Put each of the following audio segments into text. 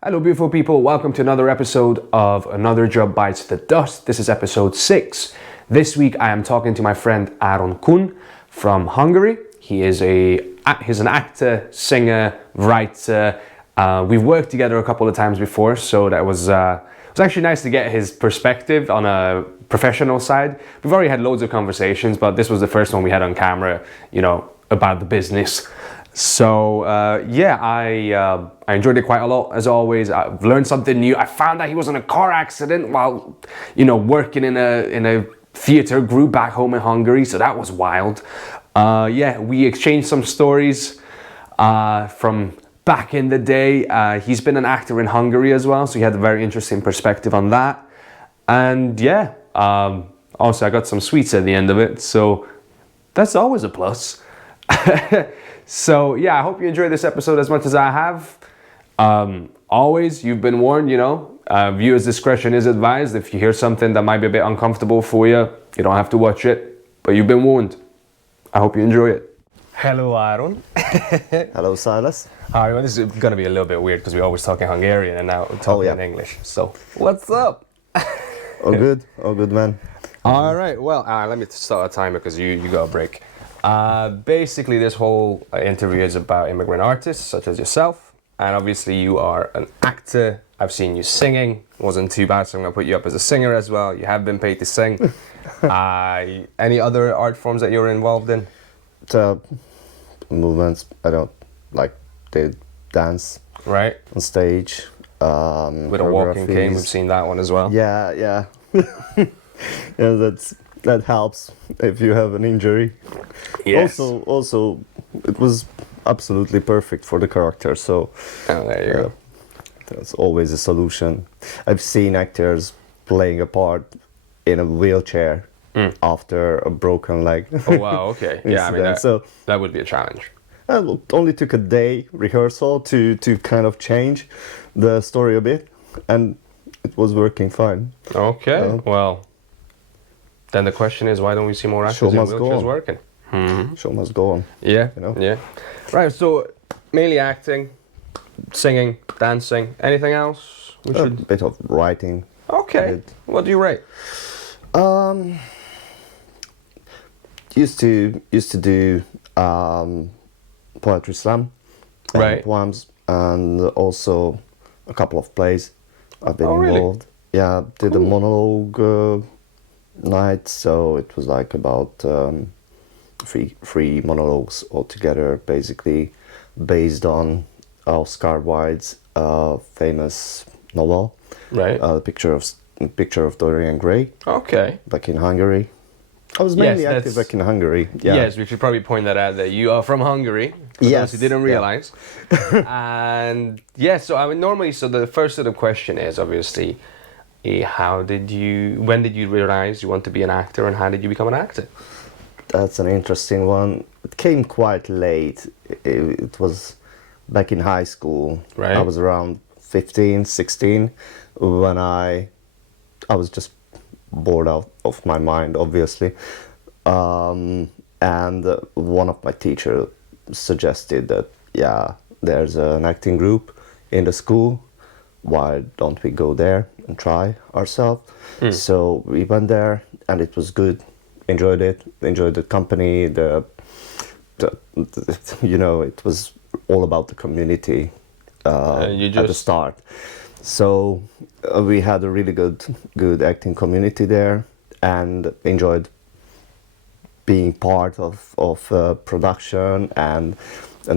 Hello, beautiful people. Welcome to another episode of Another Job Bites the Dust. This is episode 6. This week I am talking to my friend Aron Kun from Hungary. He's an actor, singer, writer. We've worked together a couple of times before, so that was actually nice to get his perspective on a professional side. We've already had loads of conversations, but this was the first one we had on camera, about the business. So I enjoyed it quite a lot, as always. I've learned something new. I found out he was in a car accident while, working in a theater group back home in Hungary. So that was wild. We exchanged some stories from back in the day. He's been an actor in Hungary as well, so he had a very interesting perspective on that. And also I got some sweets at the end of it, so that's always a plus. So I hope you enjoyed this episode as much as I have. Always, you've been warned, viewers' discretion is advised. If you hear something that might be a bit uncomfortable for you, you don't have to watch it, but you've been warned. I hope you enjoy it. Hello, Aron. Hello, Sylas. Hi, well, this is going to be a little bit weird because we're always talking Hungarian and now we're talking in English. So, what's up? All good, man. All right, well, let me start a timer because you got a break. Basically, this whole interview is about immigrant artists such as yourself, and obviously you are an actor. I've seen you singing. Wasn't too bad, so I'm going to put you up as a singer as well. You have been paid to sing. Any other art forms that you're involved in? Movements. I don't like the dance. Right. On stage. With a walking cane, we've seen that one as well. Yeah. That helps if you have an injury. Yes. Also, it was absolutely perfect for the character. So. There you go. That's always a solution. I've seen actors playing a part in a wheelchair after a broken leg. Oh wow! Okay. Yeah, I mean that would be a challenge. It only took a day rehearsal to kind of change the story a bit, and it was working fine. Okay. Well, then the question is, why don't we see more actors in wheelchairs working? Mm-hmm. Show must go on. Yeah. Yeah. Right. So mainly acting, singing, dancing. Anything else? A bit of writing. Okay. What do you write? Used to do poetry slam, and poems, and also a couple of plays. I've been involved. Really? Yeah, did a monologue night, so it was like about three monologues altogether, basically based on Oscar Wilde's famous novel, right? Picture of Dorian Gray. Okay. Back in Hungary. I was mainly active back in Hungary. Yeah. Yes, we should probably point that out that you are from Hungary. Yes. Those who didn't realize. And so I mean, normally, so the first sort of question is obviously, when did you realize you want to be an actor, and how did you become an actor? That's an interesting one. It came quite late. It was back in high school. Right. I was around 15, 16 when I was just bored out of my mind, obviously. And one of my teachers suggested that, there's an acting group in the school. Why don't we go there and try ourselves? So we went there, and it was good. Enjoyed it. Enjoyed the company. It was all about the community at the start. So we had a really good acting community there, and enjoyed being part of production and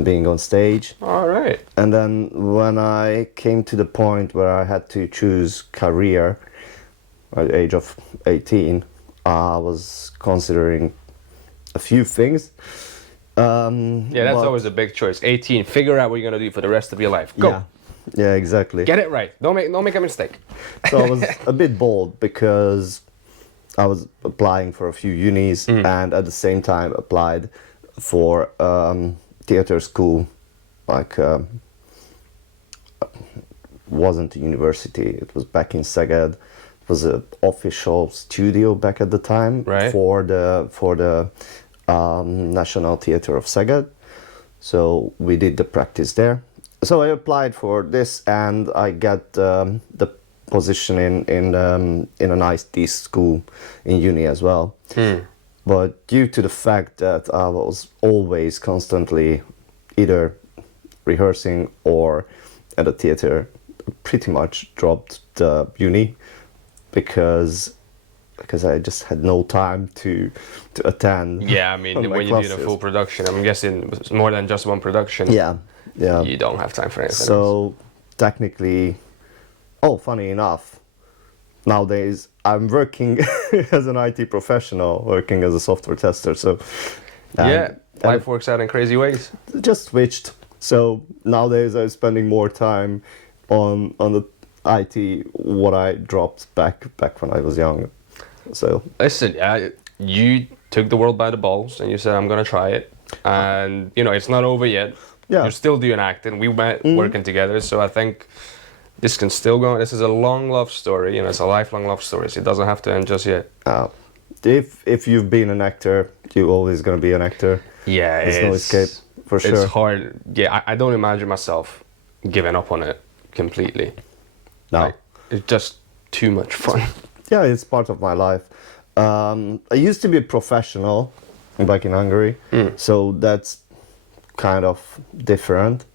being on stage. All right. And then when I came to the point where I had to choose career at the age of 18, I was considering a few things. That's always a big choice. 18, figure out what you're going to do for the rest of your life. Go. Yeah, exactly. Get it right. Don't make a mistake. So I was a bit bold because I was applying for a few unis and at the same time applied for theater school, wasn't a university. It was back in Szeged. It was an official studio back at the time for the National Theatre of Szeged. So we did the practice there, so I applied for this, and I got the position in an IT school in uni as well. But due to the fact that I was always constantly either rehearsing or at a theater, pretty much dropped the uni because I just had no time to attend. Yeah, I mean, my when you're doing a classes. full production, I'm guessing it's more than just one production. Yeah. You don't have time for anything else. So technically, funny enough, nowadays I'm working as an IT professional, working as a software tester. So Yeah, and life works out in crazy ways. just switched. So nowadays I'm spending more time on the IT what I dropped back when I was young. So Listen, you took the world by the balls and you said, I'm going to try it. And, you know, it's not over yet. Yeah. You're still doing acting. We met working together. So I think this can still go on. This is a long love story. You know, it's a lifelong love story. So it doesn't have to end just yet. if you've been an actor, you're always gonna be an actor. Yeah, There's no escape for sure. It's hard. Yeah, I don't imagine myself giving up on it completely. No. Like, it's just too much fun. Yeah, it's part of my life. I used to be a professional back in Hungary, so that's kind of different.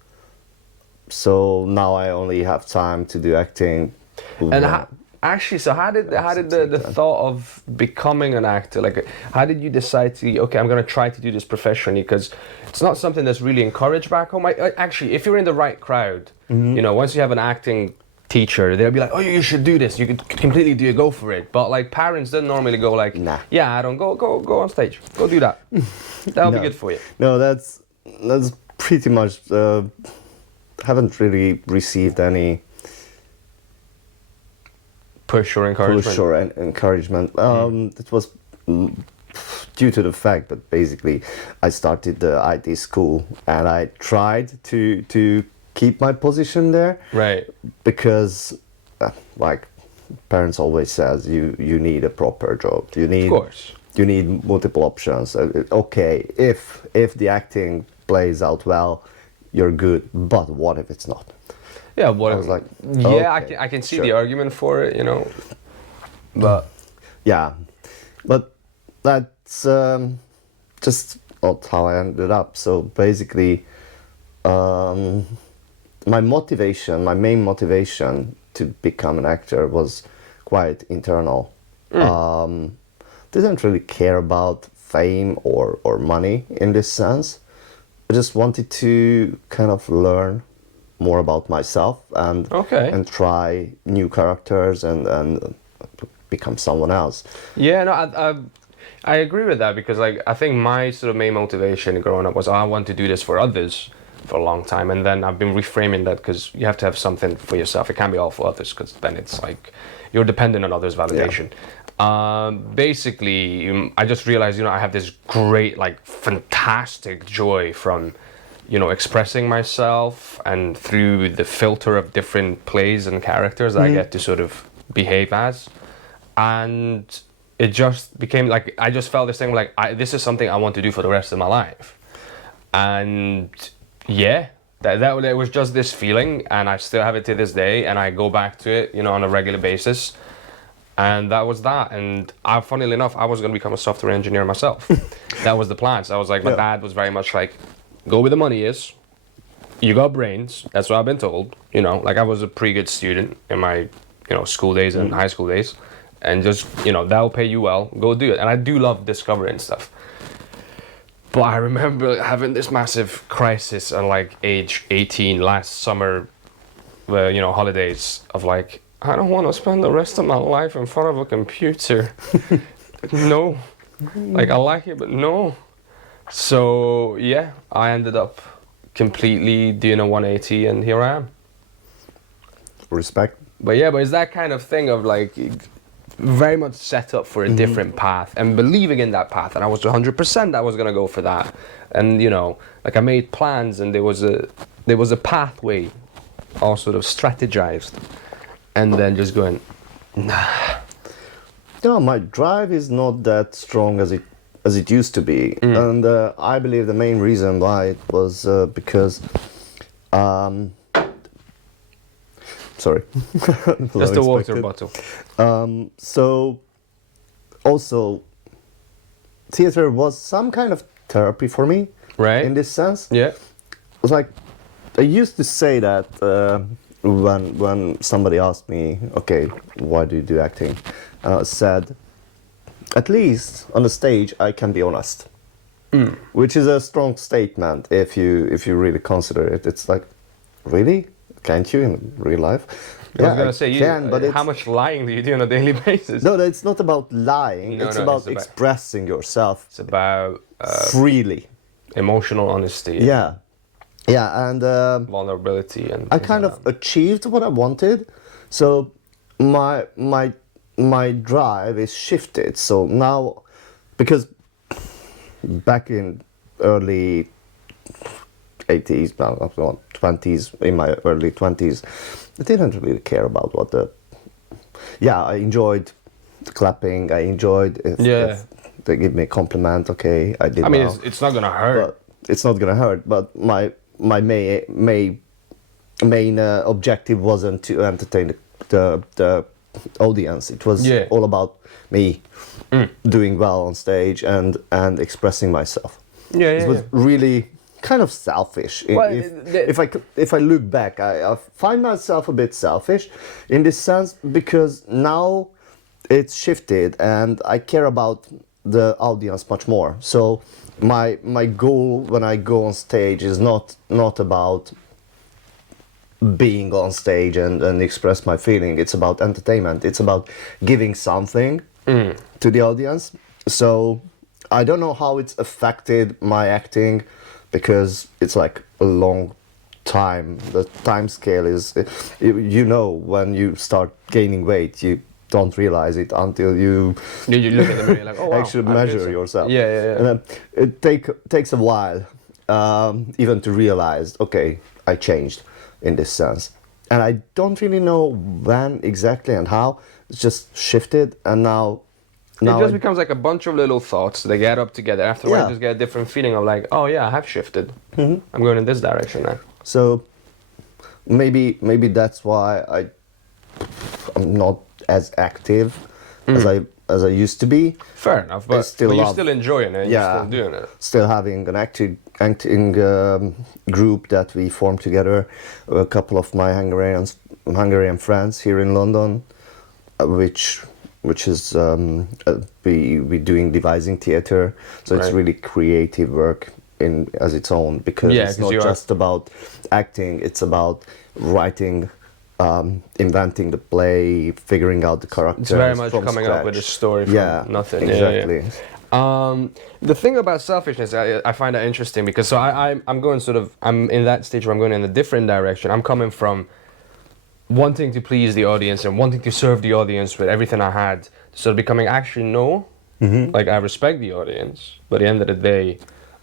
So now I only have time to do acting. And how did the thought of becoming an actor, like, how did you decide to, okay, I'm going to try to do this professionally? Because it's not something that's really encouraged back home. Actually, if you're in the right crowd, you know, once you have an acting teacher, they'll be like, oh, you should do this. You could completely do it, go for it. But like parents don't normally go like, Nah. yeah, I don't go on stage, go do that. That'll be No. good for you. No, that's pretty much. Haven't really received any Push or encouragement. push or encouragement. It was due to the fact that basically I started the IT school and I tried to keep my position there. Right. Because like parents always says, you need a proper job. You need, Of course. you need multiple options. Okay, if the acting plays out well, you're good. But what if it's not? Yeah, what I was like, yeah, okay, I can see sure. the argument for it, you know. But Yeah, but that's just not how I ended up. So basically, my main motivation to become an actor was quite internal. Didn't really care about fame or money in this sense. I just wanted to kind of learn more about myself and Okay. and try new characters and become someone else. yeah, no, I agree with that because like I think my sort of main motivation growing up was, oh, I want to do this for others for a long time, and then I've been reframing that because you have to have something for yourself. It can't be all for others because then it's like you're dependent on others' validation. Basically, I just realized, you know, I have this great, like, fantastic joy from, you know, expressing myself, and through the filter of different plays and characters I get to sort of behave as. And it just became like, I just felt this thing like, this is something I want to do for the rest of my life. And yeah, that it was just this feeling, and I still have it to this day, and I go back to it, you know, on a regular basis. And that was that. And funnily enough, I was going to become a software engineer myself. That was the plan. So I was like, my dad was very much like, go where the money is. You got brains. That's what I've been told. You know, like I was a pretty good student in my, you know, school days and high school days. And just, you know, that'll pay you well. Go do it. And I do love discovering stuff. But I remember having this massive crisis at like age 18 last summer, you know, holidays of like, I don't want to spend the rest of my life in front of a computer. No. Like, I like it, but no. So, yeah, I ended up completely doing a 180, and here I am. Respect. But yeah, but it's that kind of thing of like, very much set up for a different path and believing in that path. And I was 100% I was going to go for that. And, you know, like I made plans, and there was a pathway all sort of strategized. And then just going, nah. No, my drive is not that strong as it used to be, and I believe the main reason why it was because Sorry. That's the water bottle. So, also, theater was some kind of therapy for me. Right. In this sense. Yeah. It's like, I used to say that when somebody asked me, okay, why do you do acting? Said, at least on the stage I can be honest. Which is a strong statement if you really consider it. It's like, really? Can't you in real life? I was gonna say, but how much lying do you do on a daily basis? No, it's not about lying. No, it's no, about expressing yourself It's about freely. emotional honesty. Yeah, and Vulnerability and. I kind of achieved what I wanted, so my drive is shifted. So now, because back in early 80s, 20s, in my early 20s, I didn't really care about what the... Yeah, I enjoyed clapping, I enjoed if they give me a compliment, okay, I did. I mean, well. it's not gonna hurt. But it's not gonna hurt, but my main objective wasn't to entertain the audience. It was all about me doing well on stage and expressing myself. It was really kind of selfish. Well, if I look back, I find myself a bit selfish in this sense, because now it's shifted and I care about the audience much more. So my goal when I go on stage is not about being on stage and express my feeling. It's about entertainment. It's about giving something to the audience. So I don't know how it's affected my acting, because it's like a long time. The time scale is, when you start gaining weight, you don't realize it until you look at the mirror like, oh, wow, actually measure yourself. Yeah. And then it takes a while even to realize, okay, I changed in this sense. And I don't really know when exactly and how. It's just shifted, and now it just becomes like a bunch of little thoughts that get up together. After I just get a different feeling of like, oh yeah, I have shifted. I'm going in this direction now. So maybe that's why I'm not as active as I used to be. Fair enough, but you're still enjoying it. You're still doing it. Still having an acting group that we formed together. A couple of my Hungarian friends here in London, which is we doing devising theater. So it's really creative work as its own, because it's not just about acting. It's about writing, inventing the play, figuring out the characters. It's very much from coming scratch. up with a story from nothing. Exactly. The thing about selfishness, I find that interesting, because I'm going I'm in that stage where I'm going in a different direction. I'm coming from wanting to please the audience and wanting to serve the audience with everything I had, sort of becoming like I respect the audience, but at the end of the day,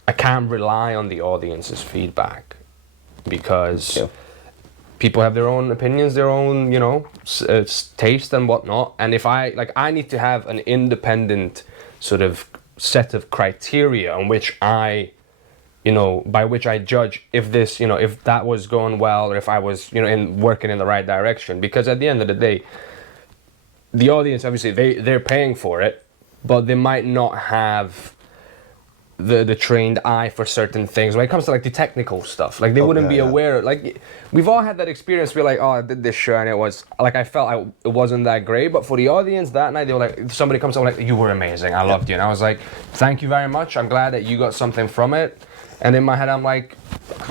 I can't rely on the audience's feedback, because people have their own opinions, their own, taste and whatnot. And if I need to have an independent sort of set of criteria on which by which I judge if this, if that was going well, or if I was, working in the right direction. Because at the end of the day, the audience, obviously, they're paying for it, but they might not have the trained eye for certain things. When it comes to like the technical stuff, like they wouldn't be aware. Like we've all had that experience. We're like, oh, I did this show and it was like, I felt it wasn't that great. But for the audience that night, they were like, somebody comes up like, you were amazing, I loved you. And I was like, thank you very much. I'm glad that you got something from it. And in my head, I'm like,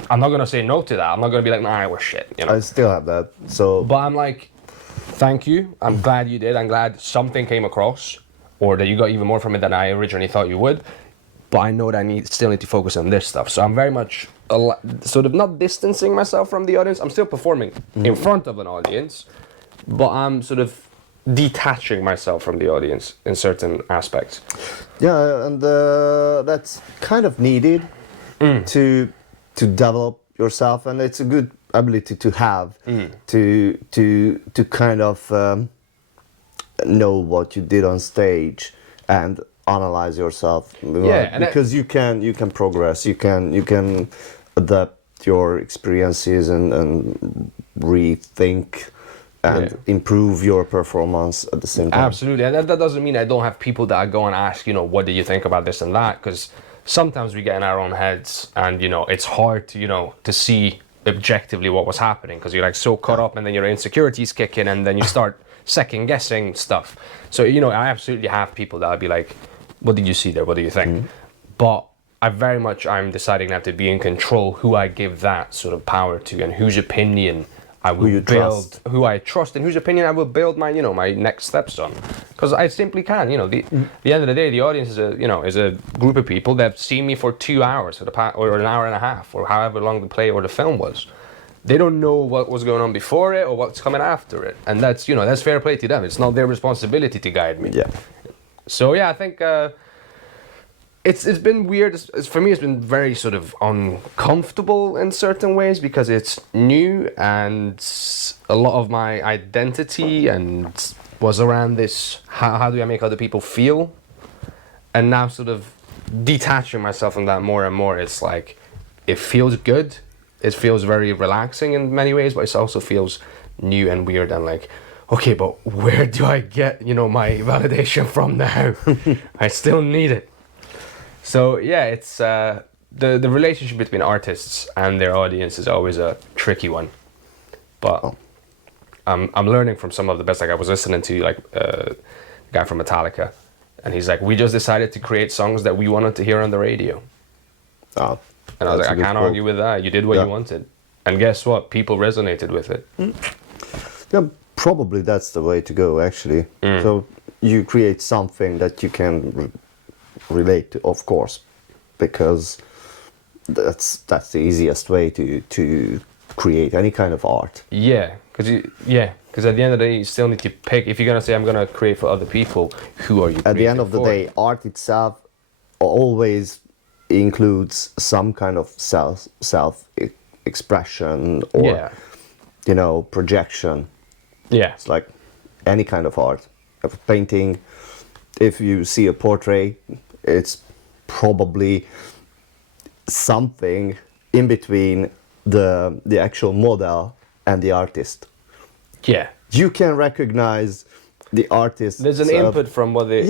I'm not gonna say no to that. I'm not gonna be like, nah, it was shit. I still have that. So, but I'm like, thank you. I'm glad you did. I'm glad something came across, or that you got even more from it than I originally thought you would. But I know that I still need to focus on this stuff. So I'm very much sort of not distancing myself from the audience. I'm still performing in front of an audience, but I'm sort of detaching myself from the audience in certain aspects. Yeah, and that's kind of needed to develop yourself, and it's a good ability to have to kind of know what you did on stage and analyze yourself. Yeah, because you can progress, you can adapt your experiences and rethink and improve your performance at the same time. Absolutely, and that doesn't mean I don't have people that I go and ask, what do you think about this and that? Because sometimes we get in our own heads, and it's hard to to see objectively what was happening, because you're like so caught up, and then your insecurities kick in, and then you start second guessing stuff. So I absolutely have people that I'd be like, what did you see there? What do you think? But I'm deciding now to be in control who I give that sort of power to, and whose opinion I will build, who I trust, and whose opinion I will build my my next steps on, because I simply can. The end of the day, the audience is a group of people that have seen me for 2 hours or an hour and a half, or however long the play or the film was. They don't know what was going on before it or what's coming after it, and that's that's fair play to them. It's not their responsibility to guide me. Yeah. So I think. It's been weird. For me, it's been very sort of uncomfortable in certain ways, because it's new, and a lot of my identity was around this, how do I make other people feel? And now sort of detaching myself from that more and more, it's like, it feels good. It feels very relaxing in many ways, but it also feels new and weird, and like, okay, but where do I get, my validation from now? I still need it. So it's the relationship between artists and their audience is always a tricky one, but I'm learning from some of the best. Like, I was listening to a guy from Metallica, and he's like, we just decided to create songs that we wanted to hear on the radio. Oh, and I was like, I can't argue with that. You did what you wanted, and guess what? People resonated with it. Yeah, probably that's the way to go, actually. So you create something that you can relate to, of course, because that's the easiest way to create any kind of art. Because at the end of the day, you still need to pick. If you're gonna say, I'm gonna create for other people, who are you At the end of the for? day, art itself always includes some kind of self expression or projection. It's like any kind of art. If a painting, if you see a portrait, it's probably something in between the actual model and the artist. You can recognize the artist. There's an input from what they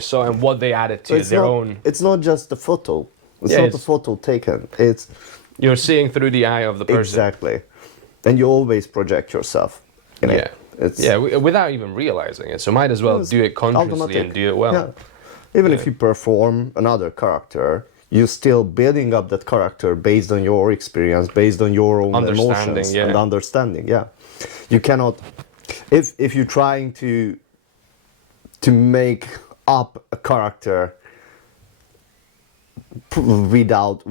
saw and what they added to their own. It's not just a photo. It's not a photo taken. You're seeing through the eye of the person. Exactly, and you always project yourself in it. Without even realizing it. So might as well do it consciously automatic. And do it well. Yeah. Even if you perform another character, you're still building up that character based on your experience, based on your own emotions and understanding. Yeah, you cannot. If you're trying to make up a character without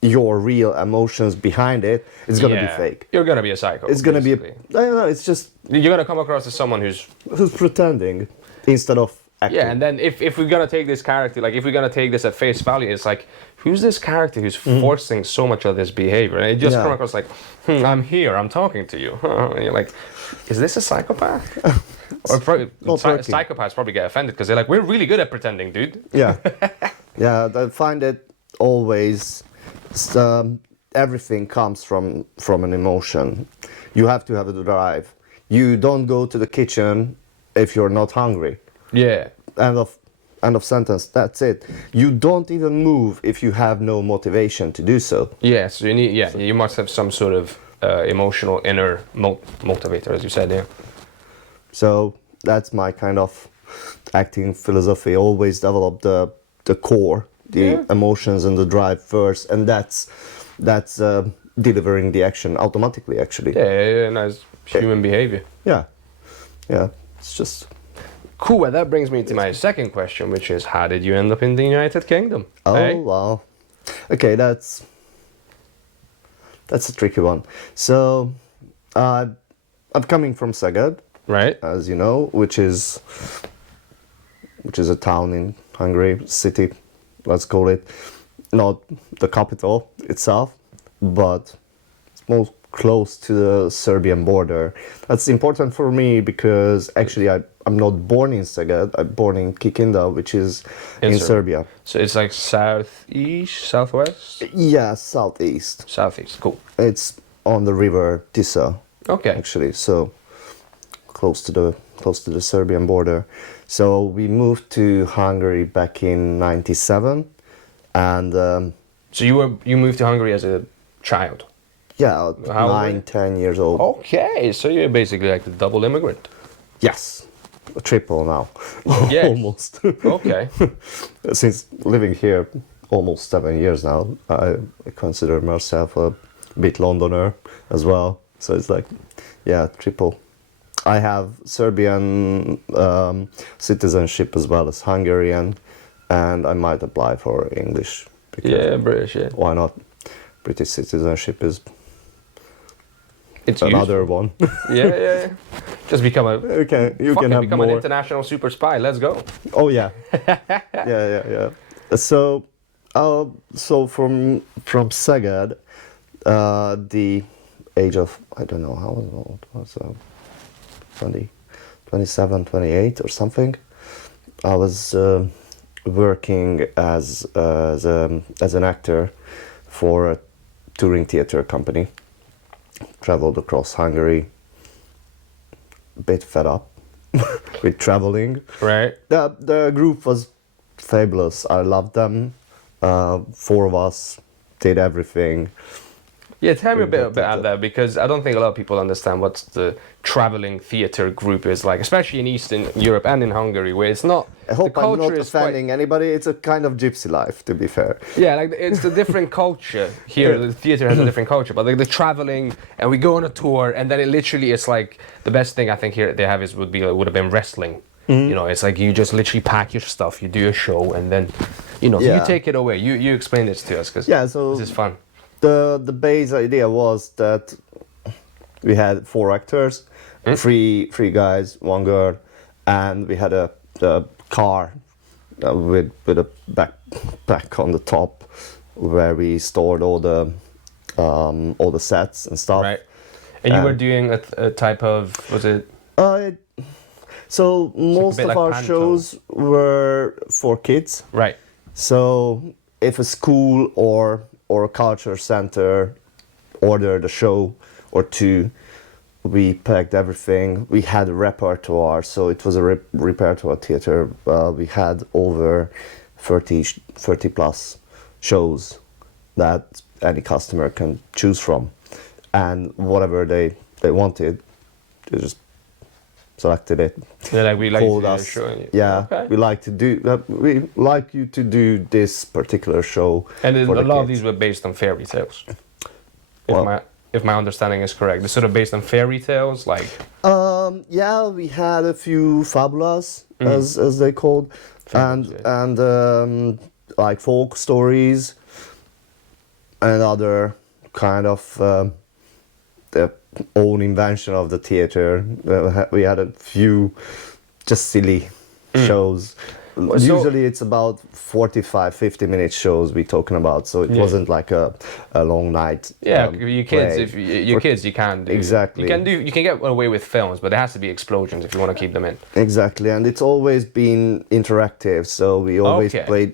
your real emotions behind it, it's gonna be fake. You're gonna be a psycho. It's gonna be. I don't know. It's just you're gonna come across as someone who's pretending instead of acting. Yeah, and then if we're gonna take this character, like if we're gonna take this at face value, it's like, who's this character who's forcing so much of this behavior? And it just comes across like, I'm here, I'm talking to you, and you're like, is this a psychopath? Or probably psychopaths probably get offended because they're like, we're really good at pretending, dude. Yeah, I find it always. Everything comes from an emotion. You have to have a drive. You don't go to the kitchen if you're not hungry. Yeah. End of sentence. That's it. You don't even move if you have no motivation to do so. Yeah. So you need. Yeah. You must have some sort of emotional inner motivator, as you said. Yeah. So that's my kind of acting philosophy. Always develop the core. The emotions and the drive first, and that's delivering the action automatically. Actually, nice human behavior. Yeah, it's just cool. Well, that brings me to my second question, which is, how did you end up in the United Kingdom? Wow. Okay, that's a tricky one. So, I'm coming from Szeged, right? As you know, which is a town in Hungary, city. Let's call it, not the capital itself, but it's most close to the Serbian border. That's important for me because actually I'm not born in Szeged. I'm born in Kikinda, which is in Serbia. So it's like southeast, southwest? Yeah, southeast. Southeast, cool. It's on the river Tisa, Okay. actually. So close to the Serbian border. So we moved to Hungary back in '97, and So you moved to Hungary as a child? yeah, How old were you? 10 years old. Okay, so you're basically like the double immigrant. Yes, a triple now. Yes. Almost. Okay. Since living here almost 7 years now, I consider myself a bit Londoner as well. So it's like, yeah, triple. I have Serbian citizenship as well as Hungarian, and I might apply for English. Yeah, British, yeah. Why not? British citizenship is It's another useful. one. Yeah. Just become a You can have become an more. international super spy. Let's go. Oh yeah, yeah. So from Szeged, the age of, I don't know how old was 20, 27, 28 or something. I was working as an actor for a touring theater company. Traveled across Hungary. Bit fed up with traveling. Right. The group was fabulous. I loved them. 4 of us did everything. Yeah, tell me a bit about that, because I don't think a lot of people understand what the traveling theater group is like, especially in Eastern Europe and in Hungary, where it's not. I hope the I'm culture not is offending anybody. It's a kind of gypsy life, to be fair. Yeah, like it's a different culture here. The theater has a different culture, but like the traveling, and we go on a tour, and then it literally is like the best thing I think here they have would have been wrestling. You know, it's like you just literally pack your stuff, you do a show, and then, you Yeah. take it away. You explain this to us, because Yeah, so this is fun. the base idea was that we had 4 actors, 3 guys, 1 girl, and we had a car with a backpack on the top where we stored all the sets and stuff. Right. And you were doing a type of, was it? So most bit of like our panto. shows were for kids. Right. So if a school or a culture center ordered a show or 2, we packed everything. We had a repertoire, so it was a repertoire theater. We had over 30 plus shows that any customer can choose from, and whatever they wanted, they just selected it. Yeah, like we like Called to us. show you. Yeah, Okay. we like you to do this particular show. And then for a the lot of kids. these were based on fairy tales. Well- If my understanding is correct, they're sort of based on fairy tales, like. Yeah, we had a few fabulas, as they called, Fables, and like folk stories, and other kind of the own invention of the theater. We had a few just silly shows. So- Usually it's about 45-50 minute shows we're talking about, so it Yeah. wasn't like a long night. Yeah, your kids. play. If your kids, you can do Exactly. You can get away with films, but there has to be explosions if you want to keep them in. Exactly, and it's always been interactive, so we always Okay. played.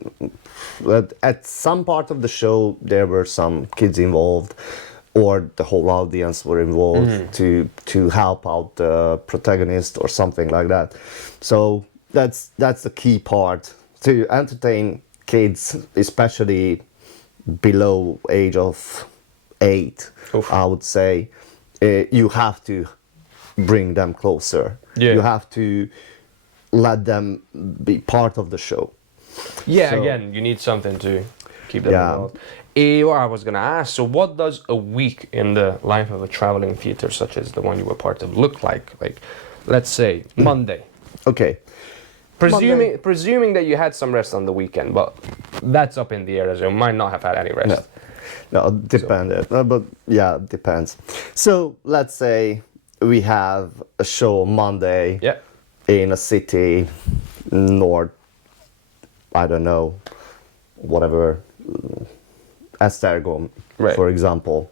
At some part of the show, there were some kids involved, or the whole audience were involved to help out the protagonist or something like that. So that's the key part, to entertain kids, especially below age of 8. Oof. I would say you have to bring them closer. Yeah. You have to let them be part of the show. Yeah, So- again, you need something to keep them Yeah. involved. What I was gonna ask, so what does a week in the life of a traveling theater such as the one you were part of look like? Like, let's say Monday. Okay. Presuming that you had some rest on the weekend, but that's up in the air, as you might not have had any rest. No, depended. But yeah, it depends. So let's say we have a show on Monday Yeah. in a city, north, I don't know, whatever, Esztergom, Right. for example.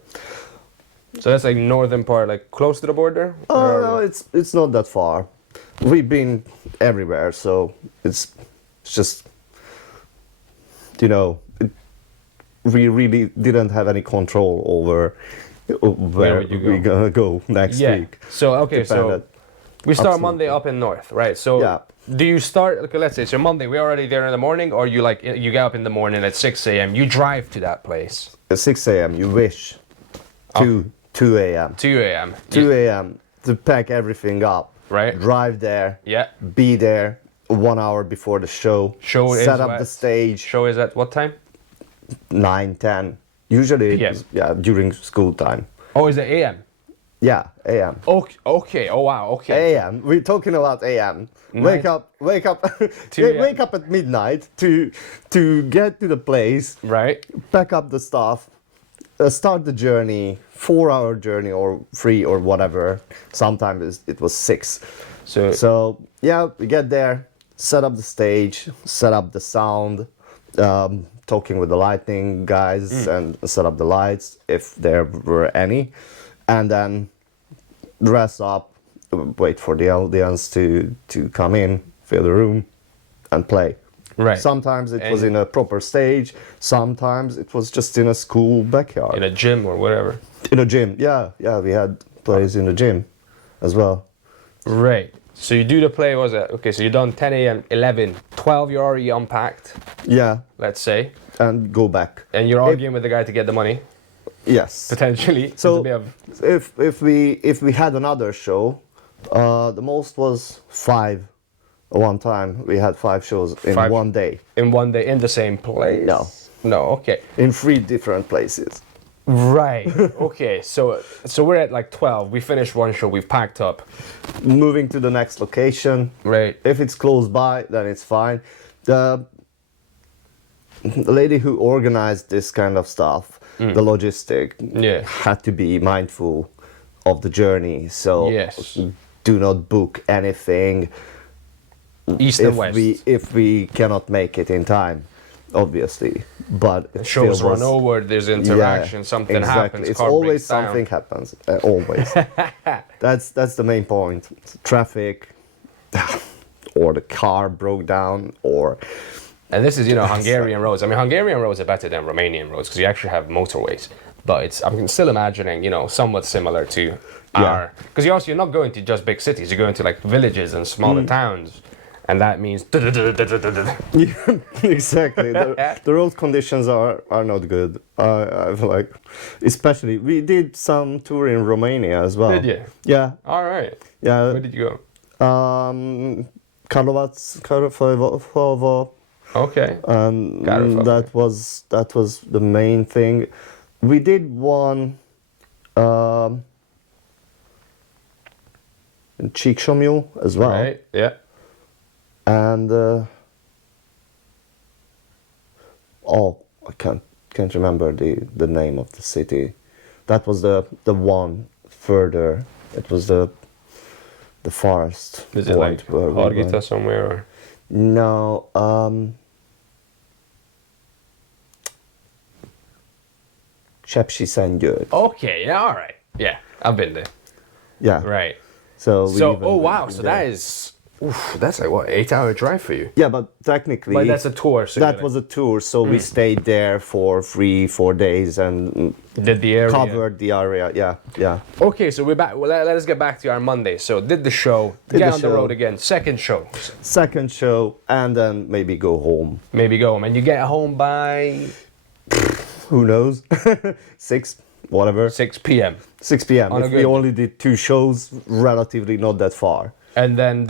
So that's like northern part, like close to the border? Oh, no, it's not that far. we've been everywhere, so it's just, you know, we really didn't have any control over where we're gonna go next week. So okay, so Depended. we start Absolutely. Monday up in north, right? So Yeah. do you start? Okay, let's say so Monday we're already there in the morning, or you like you get up in the morning at 6 a.m. You drive to that place. At 6 a.m. you wish to 2 a.m. 2 a.m. 2 a.m. to pack everything up. Right. Drive there. Yeah. Be there 1 hour before the show. Show is set up what? the stage. Show is at what time? 9, 10. Usually, PM. yeah, during school time. Oh, is it a.m.? Yeah, a.m. Okay. Okay. Oh wow. Okay. a.m. We're talking about a.m. Night. Wake up, 2 a.m. wake up at midnight to get to the place, Right. pack up the stuff, start the journey, 4-hour journey or 3 or whatever. Sometimes it was 6. So yeah, we get there, set up the stage, set up the sound, talking with the lighting guys and set up the lights if there were any, and then dress up, wait for the audience to come in, fill the room, and play. Right. Sometimes it was in a proper stage, sometimes it was just in a school backyard. In a gym or whatever. In a gym, yeah, we had plays in the gym as well. Right. So you do the play, was it? Okay, so you're done 10 a.m., 11, 12, you're already unpacked, Yeah, let's say, and go back. and you're arguing with the guy to get the money, Yes. potentially. So It's a bit of- if we had another show, the most was 5. One time we had 5 shows in 5 one day in one day, in the same place? No. No, okay. in 3 different places. Right. Okay, so we're at like 12, we finished one show, we've packed up. Moving to the next location. Right. If it's close by, then it's fine. The lady who organized this kind of stuff, the logistic, Yeah. had to be mindful of the journey. So Yes. do not book anything East and west. if we cannot make it in time, obviously. But it Shows still run was- over, there's interaction, something exactly. happens, It's car always breaks down. something happens. Always. That's the main point. Traffic, or the car broke down, or And this is, Hungarian roads. I mean, Hungarian roads are better than Romanian roads because you actually have motorways. But I'm still imagining, somewhat similar to our... Because you're not going to just big cities. You're going to like villages and smaller towns. And that means... yeah, exactly. The road conditions are not good. I feel like, especially we did some tour in Romania as well. Did you? Yeah, All right. yeah. Where did you go? Karlovac, Okay. and Karlovac. that was the main thing. We did one in Csíksomlyó as well, Right, yeah. and I can't remember the name of the city. That was the one further. It was the farthest Is it point like where we went. Hargita somewhere? Or? No, Sepsiszentgyörgy. Okay, yeah, all right. Yeah, I've been there. Yeah. Right. So we So, even oh wow, went so there. that is... Oof, that's like, what, 8-hour drive for you? Yeah, but technically But that's a tour, so that was a tour. So we stayed there for 3-4 days and did the area. covered the area. Yeah. Okay, so we're back. Well, let us get back to our Monday. So did the show, Did get the on the show. road again, second show, Second show, and then maybe go home. maybe go home, and you get home by Who knows? 6, whatever. 6 p.m. 6 p.m. On a If we good- only did 2 shows, relatively not that far. And then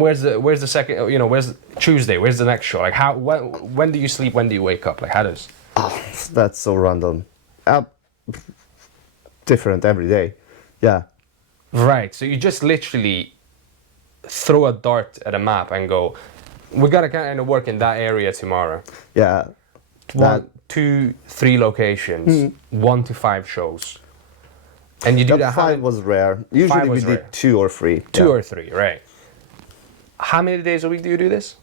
where's the second? Where's Tuesday? Where's the next show? Like when do you sleep? When do you wake up? Like how does? That's so random. Different every day. Yeah. Right. So you just literally throw a dart at a map and go, we gotta kind of work in that area tomorrow. Yeah. 1, 2, 3 locations, 1 to 5 shows. And you do that 5 was rare. Usually we was did rare. 2 or 3. 2 yeah. or 3, right? How many days a week do you do this?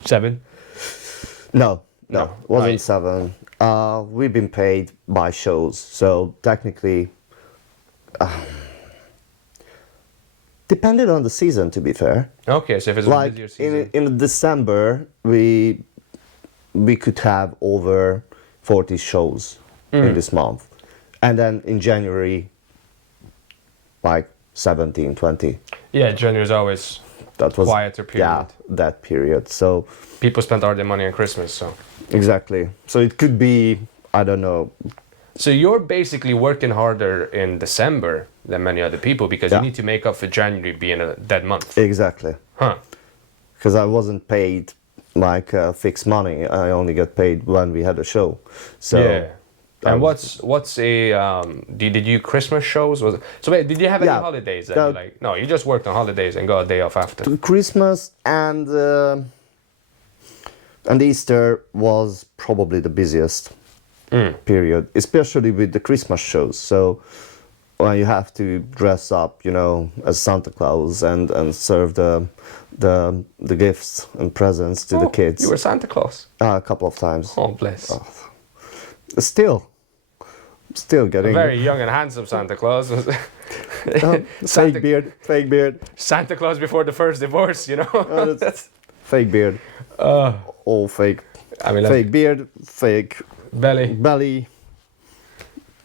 7? No, No, wasn't right. 7. We've been paid by shows, so technically Depended on the season, to be fair. Okay, so if it's a Like busier season. in December, we could have over 40 shows in this month, and then in January, like 17, 20. Yeah, January's always That was quieter period. Yeah, that period. So People spend all their money on Christmas, so. exactly. So it could be, I don't know. So you're basically working harder in December than many other people because you Yeah. need to make up for January being a dead month. Exactly. Huh. Because I wasn't paid like fixed money. I only get paid when we had a show. So Yeah. that And was- what's a did you Christmas shows? Was it, so wait, did you have any Yeah. holidays that you like? No, you just worked on holidays and got a day off after. Christmas and Easter was probably the busiest period, especially with the Christmas shows. So when you have to dress up, you know, as Santa Claus and serve the gifts and presents to the kids. You were Santa Claus. A couple of times. Oh bless. Still getting Very young and handsome Santa Claus. fake beard. Santa Claus before the first divorce, you know. That's fake beard. All fake. I mean, Fake beard, fake belly. belly.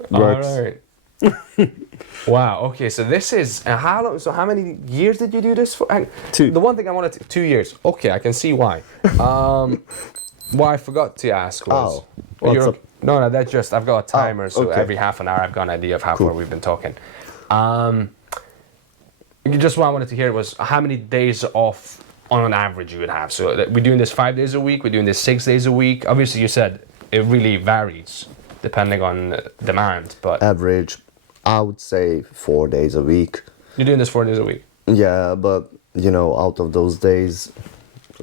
Works. All right. Wow. Okay. So this is how long? So how many years did you do this for? 2. The one thing I wanted to, 2 years. Okay, I can see why. What I forgot to ask was. Oh, what's you're- up? No, that's just I've got a timer, so okay. every half an hour I've got an idea of how far we've been talking. Just what I wanted to hear was how many days off on an average you would have. So we're doing this 5 days a week. We're doing this 6 days a week. Obviously, you said it really varies depending on demand, but Average, I would say 4 days a week. you're doing this 4 days a week. Yeah, but you know, out of those days,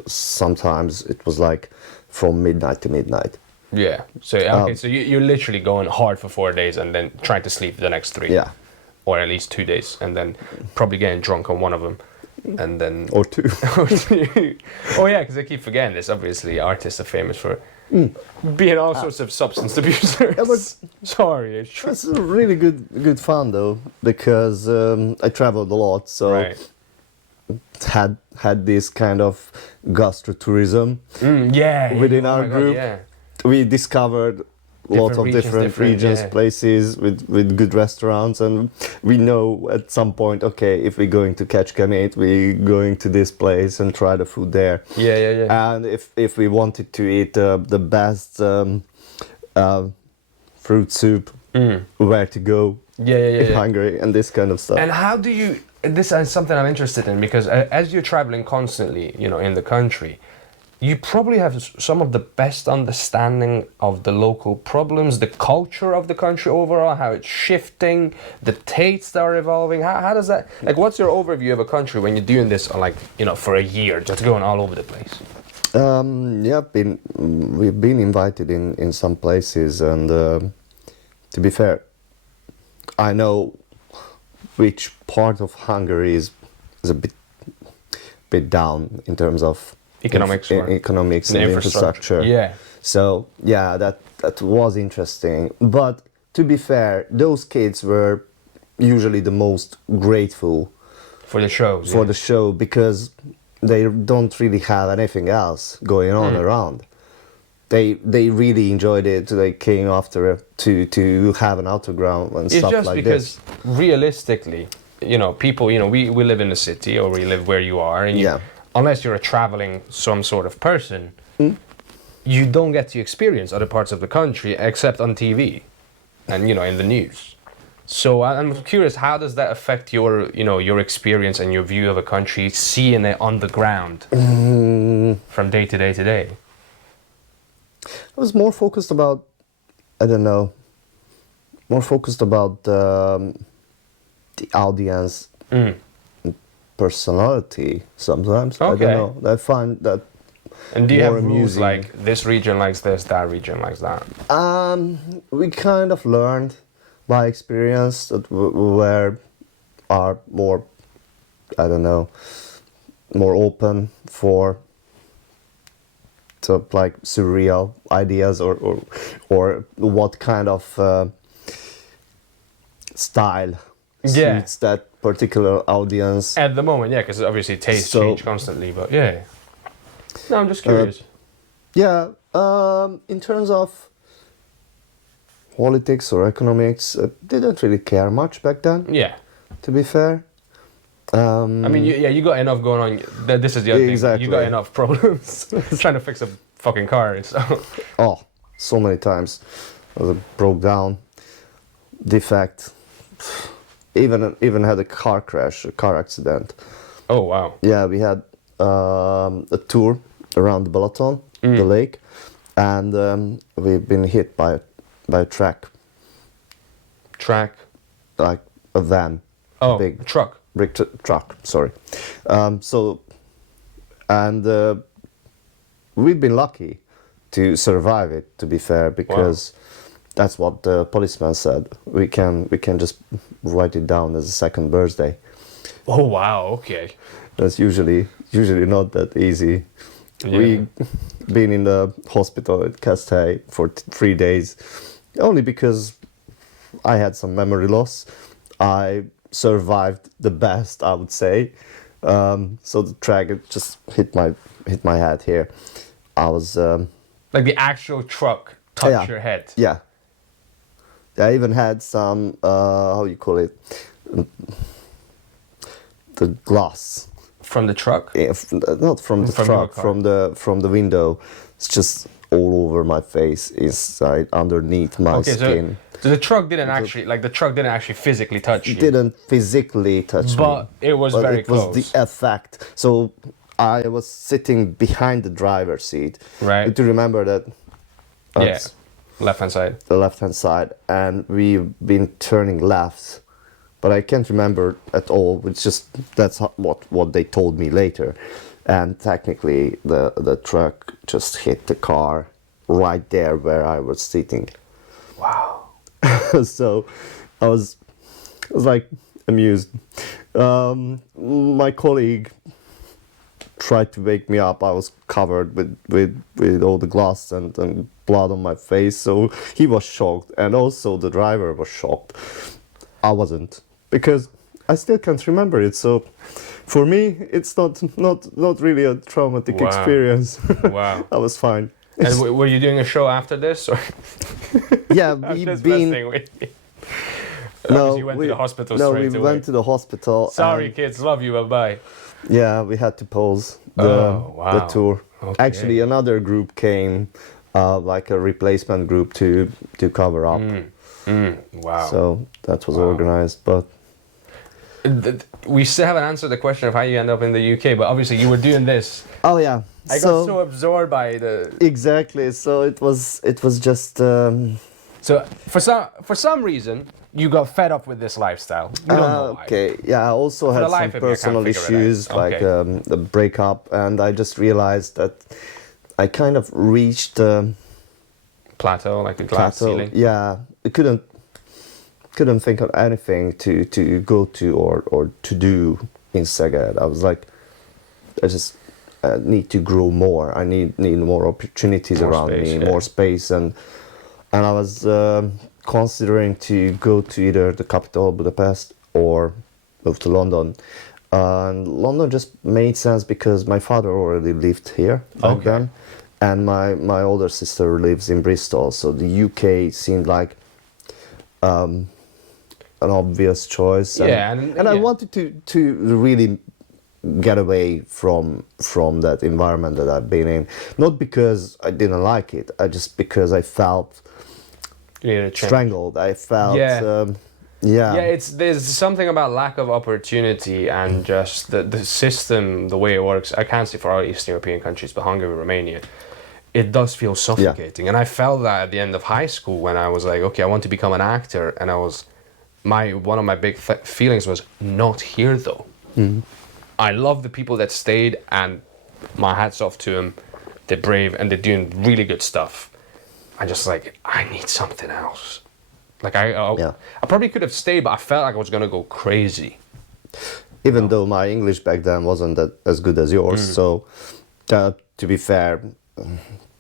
sometimes it was like from midnight to midnight. Yeah. So okay, so you're literally going hard for 4 days and then trying to sleep the next 3. Yeah, Or at least 2 days, and then probably getting drunk on one of them, and then. or 2. Oh yeah, because I keep forgetting this. Obviously, artists are famous for being all sorts of substance abusers. Yeah, but- Sorry, it's true. It's really good fun though, because I traveled a lot, so Right. had this kind of gastrotourism. Yeah. Within oh our my God, group, yeah. We discovered lots of different regions, yeah. places with good restaurants, and we know at some point, okay, if we're going to catch Kemet, we're going to this place and try the food there. Yeah. And if we wanted to eat the best fruit soup, where to go in Yeah. Hungary and this kind of stuff. And how do you? This is something I'm interested in because as you're traveling constantly, you know, in the country, you probably have some of the best understanding of the local problems, the culture of the country overall, how it's shifting, the tastes that are evolving. How does that? Like, what's your overview of a country when you're doing this, like, you know, for a year, just going all over the place? Yeah, we've been invited in some places, and to be fair, I know which part of Hungary is a bit down in terms of Economics, economics the and infrastructure. Yeah. So yeah, that was interesting. But to be fair, those kids were usually the most grateful For the shows. for the show, because they don't really have anything else going on around. They really enjoyed it. They came after to have an autograph and It's stuff just like because this. realistically, you know, people, you know, we live in the city or we live where you are, and Yeah. unless you're a traveling some sort of person, you don't get to experience other parts of the country except on TV and, you know, in the news. So I'm curious, how does that affect your, you know, your experience and your view of a country, seeing it on the ground from day to day to day? I was more focused about, I don't know, more focused about the audience personality sometimes. I Okay. don't know. I find that And do you more have rules amusing. like this region likes this, that region likes that? we kind of learned by experience that where are more, I don't know, more open for to like surreal ideas or what kind of style Yeah. suits that particular audience. At the moment, yeah, because obviously tastes So- change constantly, but yeah. No, I'm just curious. Yeah, in terms of politics or economics, I didn't really care much back then, Yeah. to be fair. I mean, you got enough going on. This is the other thing. Exactly. You got enough problems trying to fix a fucking car. So. Oh, so many times. I broke down, defect, even had a car crash, a car accident. Oh, wow. Yeah, we had a tour around the Balaton, the lake, and we've been hit by a truck, like a van. Oh, big truck. truck. Sorry. We've been lucky to survive it. To be fair, because that's what the policeman said. We can just write it down as a second birthday. Oh, wow. Okay. That's usually not that easy. Yeah. We been in the hospital at Castell for 3 days, only because I had some memory loss. I survived the best, I would say. So the track it just hit my head here. I was Like the actual truck touched your head. yeah. I even had some how you call it, the glass. From the truck? Yeah, not from the From your truck, car. from the window. It's just all over my face, inside, underneath my skin. So the truck didn't actually physically touch you. It didn't physically touch me, But it was very it was close. the effect. So I was sitting behind the driver's seat. Right. You to remember that. Yeah. That's Left hand side. the left-hand side, and we've been turning left, but I can't remember at all. It's just what they told me later, and technically the truck just hit the car right there where I was sitting. Wow. So I was like amused. My colleague tried to wake me up. I was covered with all the glass and blood on my face, so he was shocked, and also the driver was shocked. I wasn't, because I still can't remember it. So for me, it's not really a traumatic Wow. experience. Wow. I was fine. And were you doing a show after this? Or Yeah, I'm we've just been. messing with you. No, You went to the hospital no, straight we away. went to the hospital. Sorry, and, kids. Love you. Bye-bye. yeah, we had to pause the Oh, wow. tour. Okay. Actually, another group came, like a replacement group to cover up. Wow. So that was organized, but We still haven't answered the question of how you end up in the UK, but obviously you were doing this. oh yeah, I got so absorbed by the. exactly. So it was just So for some reason you got fed up with this lifestyle. We don't know why. okay. Yeah, I also had the some life of me, I can't personal figure it out. issues, like Okay. the breakup, and I just realized that I kind of reached the Plateau, like a glass plateau. ceiling. Yeah, I couldn't think of anything to go to or to do in Szeged. I was like, I just need to grow more. I need more opportunities More around space, me, yeah. more space, and I was considering to go to either the capital, Budapest, or move to London. And London just made sense because my father already lived here back Okay. then, and my older sister lives in Bristol. So the UK seemed like an obvious choice. Yeah, and I yeah. wanted to really get away from that environment that I've been in. Not because I didn't like it, just because I felt You need a change. strangled. I felt Yeah. yeah. There's something about lack of opportunity and just the system, the way it works. I can't say for all Eastern European countries, but Hungary, Romania, it does feel suffocating. And I felt that at the end of high school when I was like, okay, I want to become an actor, and one of my big feelings was not here though. I love the people that stayed, and my hats off to them. They're brave and they're doing really good stuff. I just like, I need something else. Like I probably could have stayed, but I felt like I was gonna go crazy. Even though my English back then wasn't that as good as yours, so to be fair,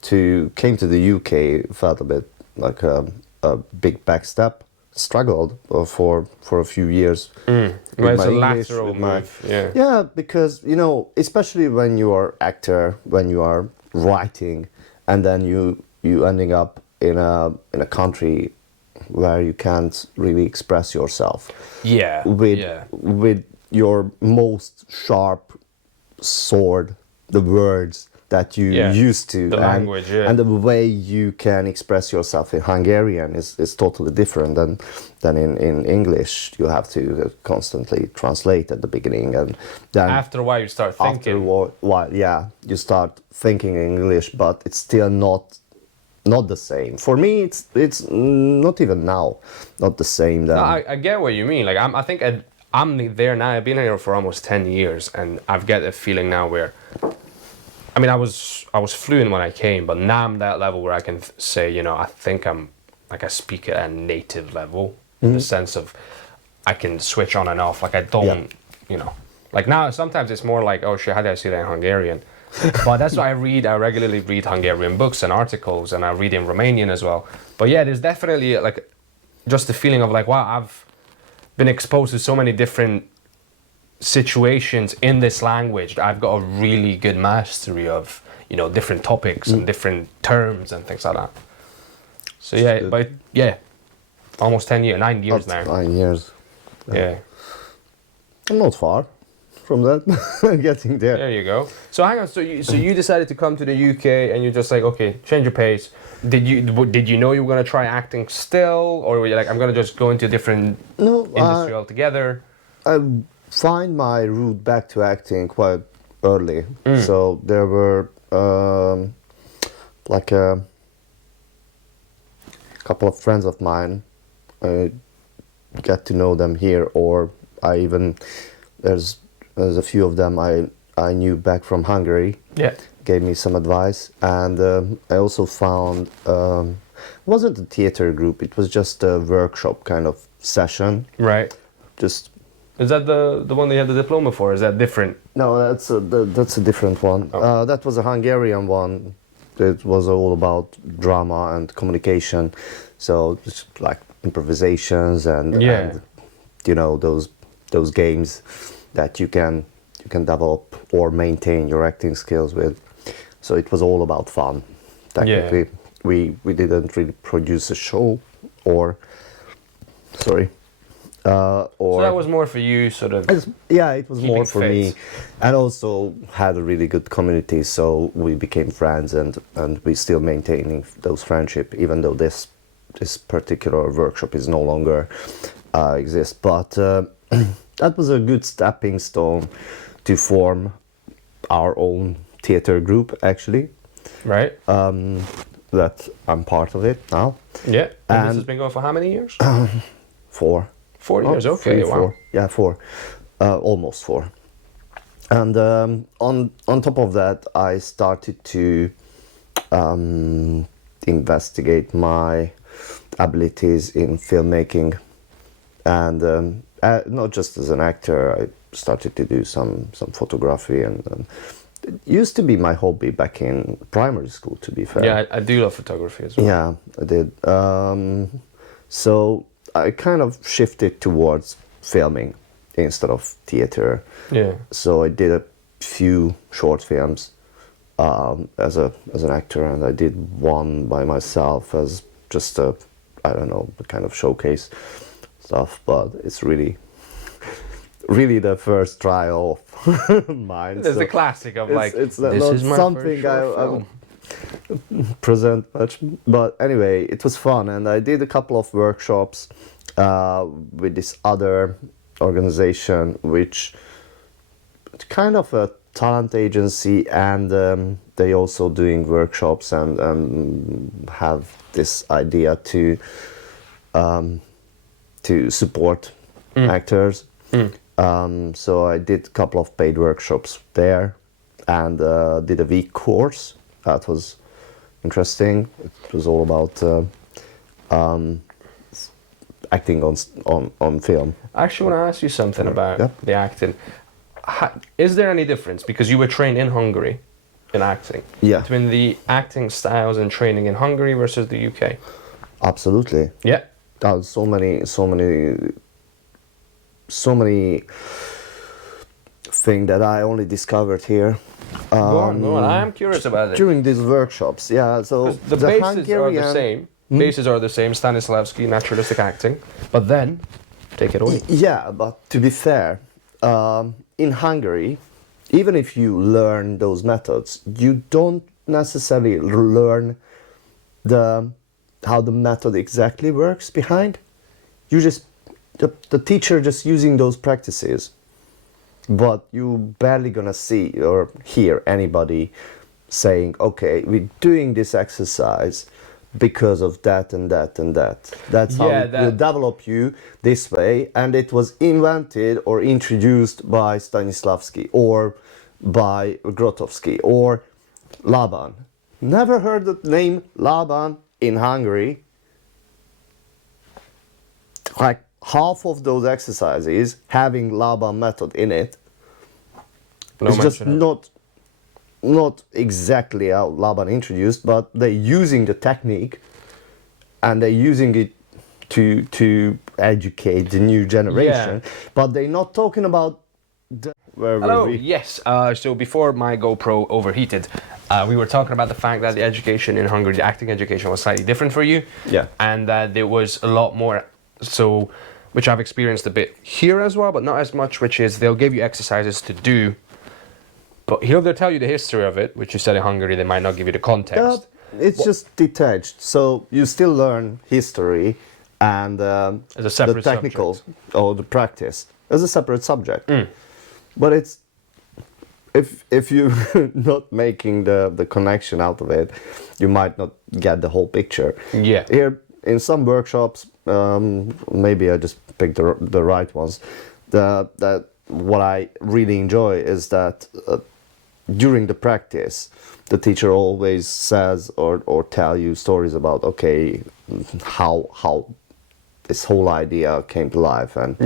came to the UK felt a bit like a big backstep. struggled for a few years. Well, with it's my a English, lateral with my- move. Yeah. Yeah, because especially when you are actor, when you are writing, and then you ending up in a country where you can't really express yourself Yeah. with yeah. with your most sharp sword, the words that you Yeah, used to, the language, yeah. and the way you can express yourself in Hungarian is totally different than in English. You have to constantly translate at the beginning, and then After a while, you start after thinking. a while, yeah, you start thinking in English, but it's still not the same. For me, it's not even now, not the same. Then No, I get what you mean. Like I think I'm there now. I've been here for almost 10 years, and I've got a feeling now where, I mean, I was fluent when I came, but now I'm that level where I can say, I think I'm like I speak at a native level in the sense of I can switch on and off. Like I don't, like now sometimes it's more like, oh shit, how do I say that in Hungarian? But that's why I regularly read Hungarian books and articles, and I read in Romanian as well. But yeah, there's definitely like just the feeling of like, wow, I've been exposed to so many different situations in this language. I've got a really good mastery of different topics and different terms and things like that. So yeah, but yeah, almost 9 years now. 9 years. Yeah. I'm not far from that. Getting there. There you go. So hang on. So you decided to come to the UK, and you're just like, okay, change your pace. Did you know you were gonna try acting still, or were you like, I'm gonna just go into a different industry altogether? I find my route back to acting quite early. So there were like a couple of friends of mine. I get to know them here, or I even there's a few of them I knew back from Hungary. Yeah. Gave me some advice, and I also found it wasn't a theater group. It was just a workshop kind of session. Right. Just Is that the one that you had the diploma for? Is that different? no, that's a different one. Oh. That was a Hungarian one. It was all about drama and communication, so it's like improvisations and those games that you can develop or maintain your acting skills with. So it was all about fun. Technically, we didn't really produce a show or So that was more for you, sort of. it was more for fit. me, and also had a really good community. So we became friends, and we still maintaining those friendship, even though this particular workshop is no longer exists. But that was a good stepping stone to form our own theater group, actually. Right. That I'm part of it now. Yeah. And this and- has been going for how many years? 4. 4 years. Oh, Okay. 3, Wow. 4. Yeah, 4. Almost 4. And on top of that, I started to investigate my abilities in filmmaking, and not just as an actor. I started to do some photography, and it used to be my hobby back in primary school, to be fair. Yeah, I do love photography as well. Yeah, I did. So I kind of shifted towards filming instead of theater. Yeah. So I did a few short films as an actor, and I did one by myself as just a kind of showcase stuff. But it's really the first trial of mine. There's the classic of like, it's this not is my something first short I film. would present much, but anyway, it was fun, and I did a couple of workshops with this other organization, which kind of a talent agency, and they also doing workshops and have this idea to support actors. So I did a couple of paid workshops there, and did a week course. That was interesting. It was all about acting on film. I actually want to ask you something about Yeah. the acting. Is there any difference, because you were trained in Hungary in acting, between the acting styles and training in Hungary versus the UK? Absolutely. Yeah. so many things that I only discovered here. Go on. I'm curious about it. During these workshops, yeah. So The bases are the Hungarian, same. Bases are the same. Stanislavski, naturalistic acting. But then, take it away. Yeah, but to be fair, in Hungary, even if you learn those methods, you don't necessarily learn how the method exactly works behind. You just the teacher just using those practices, but you barely gonna see or hear anybody saying, "Okay, we're doing this exercise because of that and that and that." That's how Yeah, it will develop you this way, and it was invented or introduced by Stanislavski or by Grotowski or Laban. Never heard the name Laban in Hungary. Like half of those exercises having Laban method in it. No It's just mention of- not exactly how Laban introduced, but they're using the technique and they're using it to educate the new generation. Yeah. But they're not talking about where Hello. we Yes. So before my GoPro overheated, we were talking about the fact that the education in Hungary, the acting education, was slightly different for you. Yeah. And that there was a lot more. So, which I've experienced a bit here as well, but not as much. Which is they'll give you exercises to do, but here they'll tell you the history of it, which you said in Hungary they might not give you the context. it's just detached. So you still learn history and As a separate the technical or the practice as a separate subject. But it's if you're not making the connection out of it, you might not get the whole picture. Yeah. Here in some workshops, maybe I just picked the right ones. That what I really enjoy is that during the practice, the teacher always says or tell you stories about how this whole idea came to life and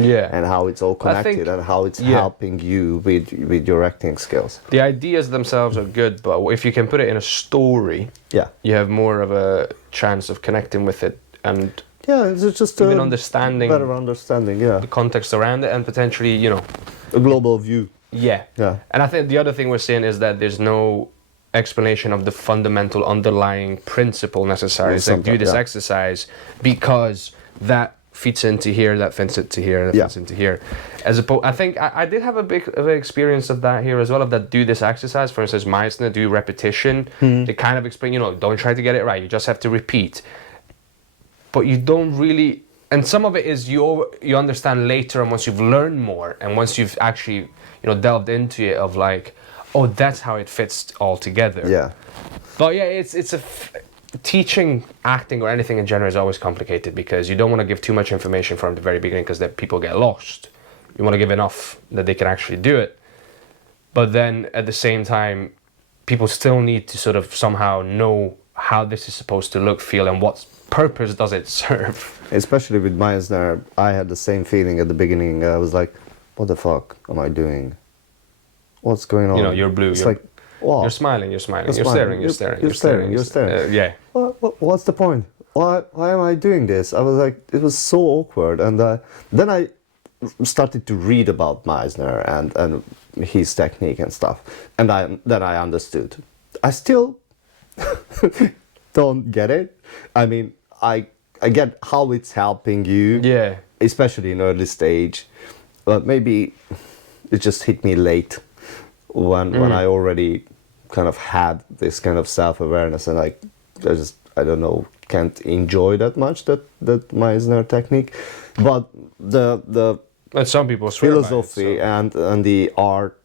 how it's all connected and how it's helping you with your acting skills. The ideas themselves are good, but if you can put it in a story, you have more of a chance of connecting with it and it's just even understanding better understanding, the context around it and potentially, a global view. Yeah. And I think the other thing we're seeing is that there's no explanation of the fundamental underlying principle necessary. It's like do this exercise because that fits into here, that fits into here, that fits into here. As opposed, I think I did have a big of an experience of that here as well, of that do this exercise. For instance, Meisner, do repetition. They kind of explain, don't try to get it right. You just have to repeat. But you don't really, and some of it is you understand later and once you've learned more and once you've actually, delved into it of like, oh, that's how it fits all together. Yeah. But yeah, teaching acting or anything in general is always complicated because you don't want to give too much information from the very beginning because then people get lost. You want to give enough that they can actually do it. But then at the same time, people still need to sort of somehow know how this is supposed to look, feel, and what purpose does it serve. Especially with Meisner, I had the same feeling at the beginning. I was like, what the fuck am I doing? What's going on? You're blue. It's like, wow. You're smiling, you're staring. Yeah. What's the point? Why am I doing this? I was like, it was so awkward. And then I started to read about Meisner and his technique and stuff. And then I understood. I still don't get it. I mean, I get how it's helping you. Yeah. Especially in early stage. But maybe it just hit me late when I already kind of had this kind of self-awareness and I don't know, can't enjoy that much that Meisner technique. But the and some people swear philosophy by it, and the art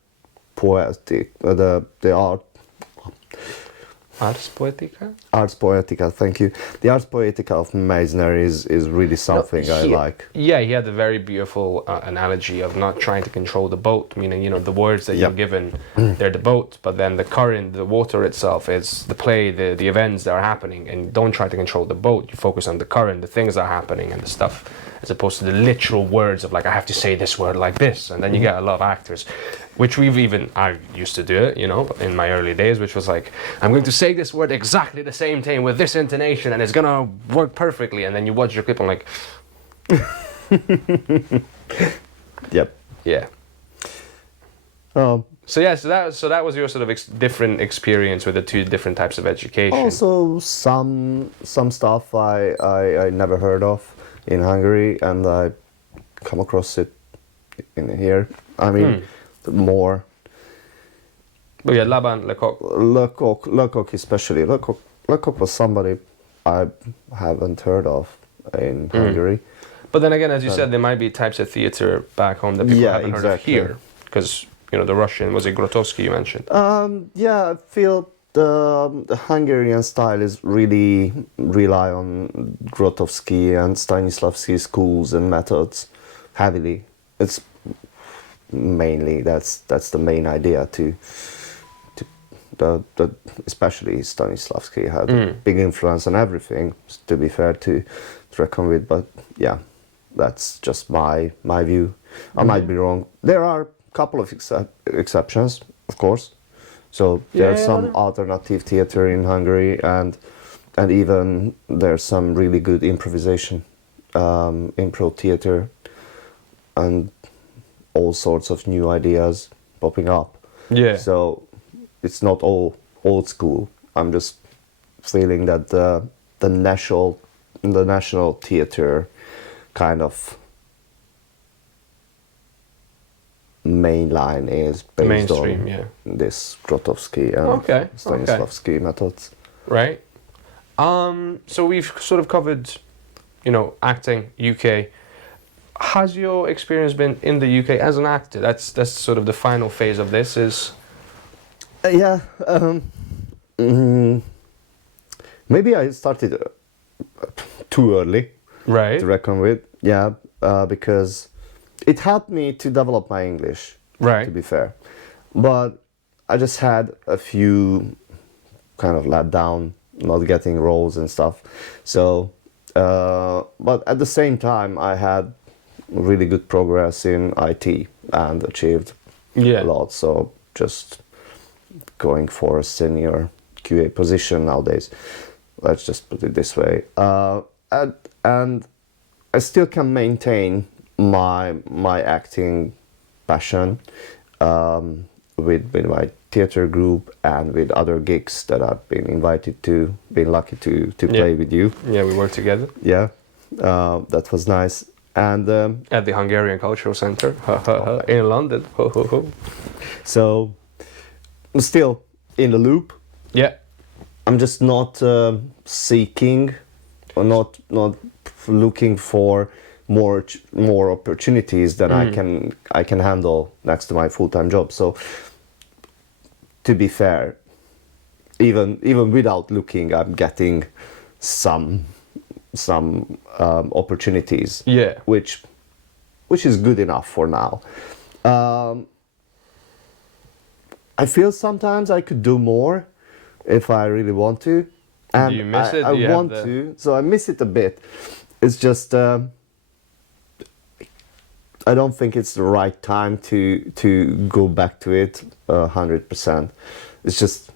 poetic, the art Ars Poetica? Ars Poetica, thank you. The Ars Poetica of Meisner is really something I like. Yeah, he had a very beautiful analogy of not trying to control the boat, meaning, the words that you're given, they're the boat, but then the current, the water itself is the play, the events that are happening, and don't try to control the boat. You focus on the current, the things that are happening and the stuff, as opposed to the literal words of like, I have to say this word like this, and then you get a lot of actors. Which I used to do it, in my early days, which was like, I'm going to say this word exactly the same time with this intonation and it's gonna work perfectly. And then you watch your clip and like, Yep. Yeah. Um, So that was your sort of different experience with the two different types of education. Also, some stuff I never heard of in Hungary, and I come across it in here. I mean, more But yeah, Laban, Lecoq. Lecoq especially. Lecoq was somebody I haven't heard of in Hungary. But then again, as you said, there might be types of theater back home that people haven't heard of here. Because, you know, the Russian, was it Grotowski you mentioned? Yeah, I feel the Hungarian style is really rely on Grotowski and Stanislavski schools and methods heavily. It's mainly that's the main idea to the especially Stanislavski had a big influence on everything, to be fair to reckon with, but yeah, that's just my view. I might be wrong. There are a couple of exceptions, of course. So there's some alternative theater in Hungary, and even there's some really good improvisation, improv theater, and all sorts of new ideas popping up. Yeah. So it's not all old school. I'm just feeling that the national theater kind of main line is based Mainstream, on yeah. this Grotowski and Stanislavski methods. Right. So we've sort of covered, you know, acting, UK. Has your experience been in the UK as an actor? That's sort of the final phase of this is... Yeah. Maybe I started too early Right. to reckon with. Yeah, because it helped me to develop my English, Right. to be fair. But I just had a few kind of let down, not getting roles and stuff. So, but at the same time, I had really good progress in IT and achieved a lot. So just going for a senior QA position nowadays. Let's just put it this way. And I still can maintain my acting passion with my theater group and with other gigs that I've been lucky to play with you. Yeah, we worked together. Yeah, that was nice. And at the Hungarian Cultural Centre in London. So I'm still in the loop. Yeah. I'm just not seeking or not looking for more opportunities than I can handle next to my full-time job. So to be fair, even without looking, I'm getting some opportunities. Yeah. Which is good enough for now. I feel sometimes I could do more if I really want to. And do you miss it? I want to, so I miss it a bit. It's just I don't think it's the right time to go back to it 100%. It's just,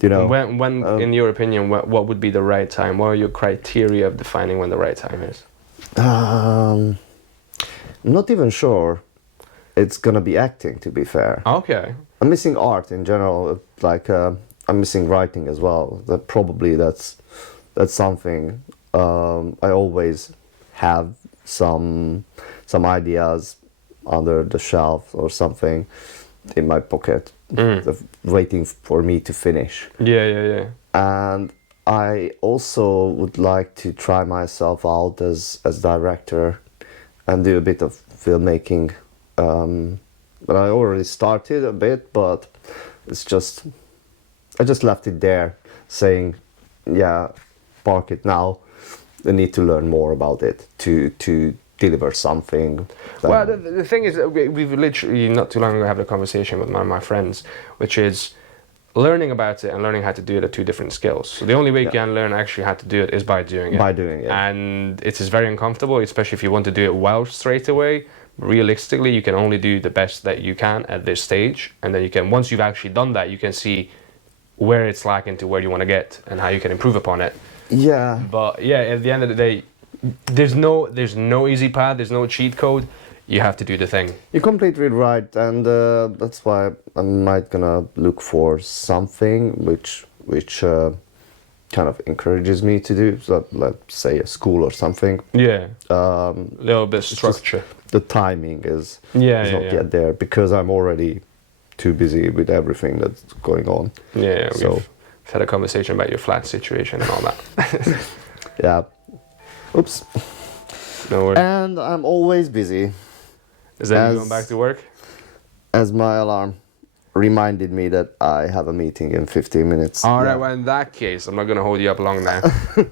you know. When in your opinion, what would be the right time? What are your criteria of defining when the right time is? I'm not even sure it's gonna be acting, to be fair. Okay. I'm missing art in general, like I'm missing writing as well. That's something. I always have some ideas under the shelf or something in my pocket, waiting for me to finish. Yeah. And I also would like to try myself out as director and do a bit of filmmaking. But I already started a bit, but it's just I just left it there, saying, yeah, park it now. I need to learn more about it to deliver something. Well, the thing is, we've literally not too long ago had a conversation with one of my friends, which is learning about it and learning how to do it are two different skills. So the only way you can learn actually how to do it is by doing it. By doing it. And it is very uncomfortable, especially if you want to do it well straight away. Realistically, you can only do the best that you can at this stage. And then you can, once you've actually done that, you can see where it's lacking to where you want to get and how you can improve upon it. Yeah. But yeah, at the end of the day, there's no easy path. There's no cheat code. You have to do the thing. You're completely right, and that's why I might gonna look for something which kind of encourages me to do. So, let's say a school or something. Yeah. A little bit structure. The timing is not yet there because I'm already too busy with everything that's going on. Yeah. So we've had a conversation about your flat situation and all that. yeah. Oops. No worries. And I'm always busy. Is that you going back to work? As my alarm reminded me that I have a meeting in 15 minutes. All right, well, in that case, I'm not going to hold you up long now.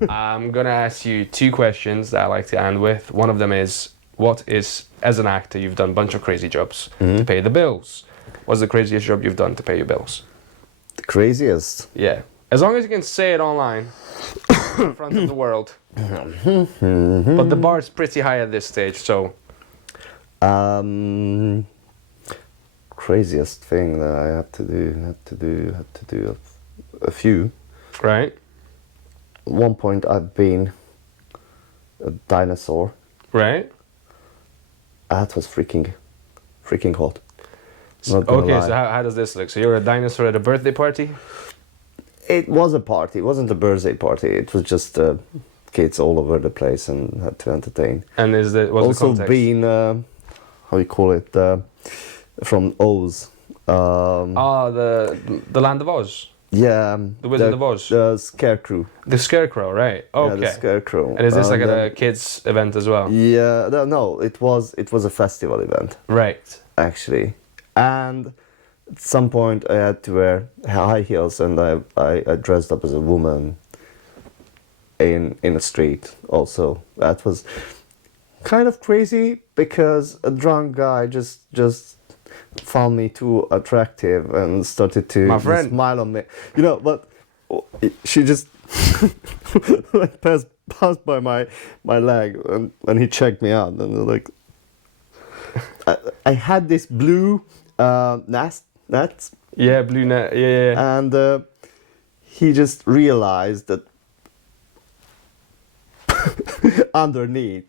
I'm going to ask you 2 questions that I like to end with. One of them is, what is, as an actor, you've done a bunch of crazy jobs to pay the bills. What's the craziest job you've done to pay your bills? The craziest? Yeah. As long as you can say it online, in front of the world. But the bar is pretty high at this stage, so... Craziest thing that I had to do a few. Right. At one point I've been a dinosaur. Right. That was freaking hot. Okay, so how does this look? So you're a dinosaur at a birthday party? It was a party. It wasn't a birthday party. It was just kids all over the place and had to entertain. And what's the context? Been how you call it from Oz. The Land of Oz. Yeah. The Wizard of Oz. The Scarecrow. The Scarecrow, right? Okay. Yeah, the Scarecrow. And is this like a kids event as well? Yeah. No, it was a festival event. Right. Actually, and at some point I had to wear high heels, and I dressed up as a woman in a street. Also, that was kind of crazy because a drunk guy just found me too attractive and started to smile on me. You know, but she just like passed by my leg and he checked me out and like I had this blue net. Yeah, blue net. Yeah. And he just realized that underneath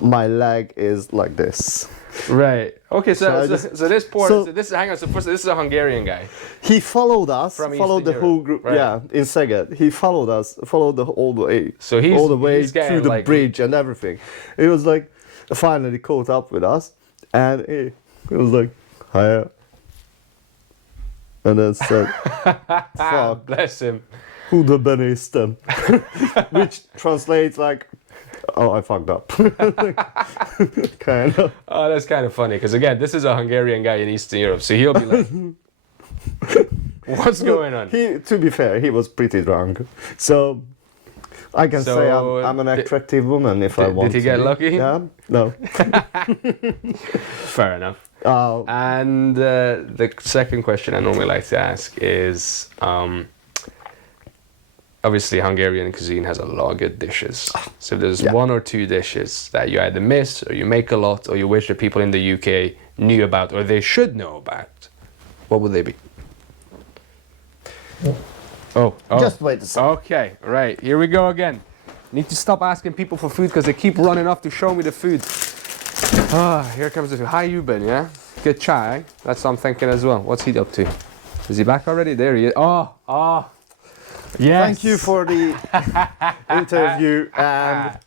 my leg is like this. Right. Okay. So this poor. So- So this hang on. So first, this is a Hungarian guy. He followed us, From followed the Eastern whole Europe, group. right. Yeah, in Szeged. He followed us, all the way. So he's- all the way he's getting, through the like- bridge and everything. It was like finally caught up with us, and he was like, "Hiya," and then said, "Fuck, Bless him. who the benistem," which translates like, "Oh, I fucked up." Kind of. Oh, that's kind of funny because again, this is a Hungarian guy in Eastern Europe, so he'll be like, "What's going on?" To be fair, he was pretty drunk, so I can So, say I'm an attractive woman if I want. Did he get to. lucky? Yeah. No. Fair enough. Oh. And the second question I normally like to ask is, obviously Hungarian cuisine has a lot of good dishes. So if there's 1 or 2 dishes that you either miss or you make a lot or you wish that people in the UK knew about or they should know about, what would they be? Oh. Just wait a second. Okay, right. Here we go again. Need to stop asking people for food because they keep running off to show me the food. Here comes the food. How you been, yeah? Good chat, eh? That's what I'm thinking as well. What's he up to? Is he back already? There he is. Oh. Yes. Thank you for the interview, and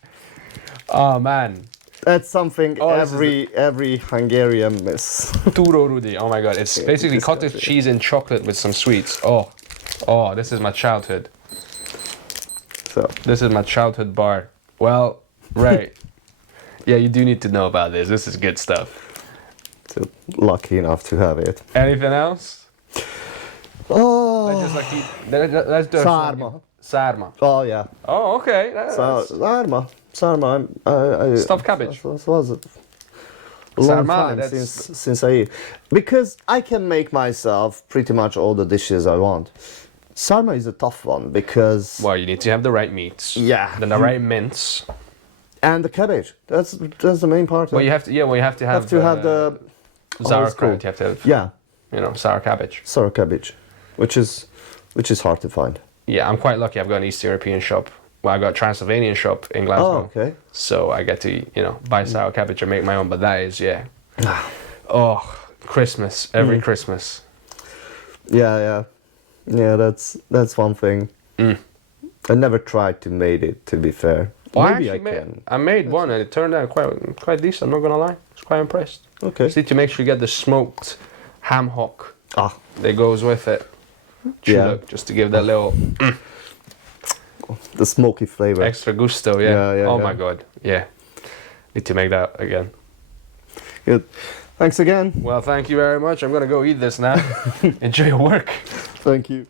Oh, man. that's something this is every Hungarian miss. Turo Rudi. Oh, my God. It's basically cottage cheese and chocolate with some sweets. Oh, this is my childhood. So This is my childhood bar. Well, right. Yeah, you do need to know about this. This is good stuff. lucky enough to have it. Anything else? Oh, Let's do Sarma. Sarma. Oh yeah. Oh, okay. Sarma. Stuffed cabbage. What was it? A long Sarma, time that's- since I eat. Because I can make myself pretty much all the dishes I want. Sarma is a tough one because Well, you need to have the right meats. Yeah. Then the right mince. and the cabbage. That's the main part. Well, you have to. Yeah. Well, you have to have. have the sauerkraut. You have to have. yeah Sour cabbage. sour cabbage, which is hard to find. Yeah, I'm quite lucky. I've got an East European shop well, I got a Transylvanian shop in Glasgow. Oh, okay. So I get to, buy sour cabbage and make my own. But that is, yeah. Oh, Christmas. Every Christmas. Yeah. That's one thing. I never tried to make it, to be fair. Well, Maybe I made one and it turned out quite decent, I'm not gonna lie. I was quite impressed. Okay. Just need to make sure you get the smoked ham hock that goes with it. Yeah. Just to give that little The smoky flavor. extra gusto, yeah. Yeah, Oh yeah. my god, yeah. Need to make that again. Good. Thanks again. Well, thank you very much. I'm gonna go eat this now. Enjoy your work. Thank you.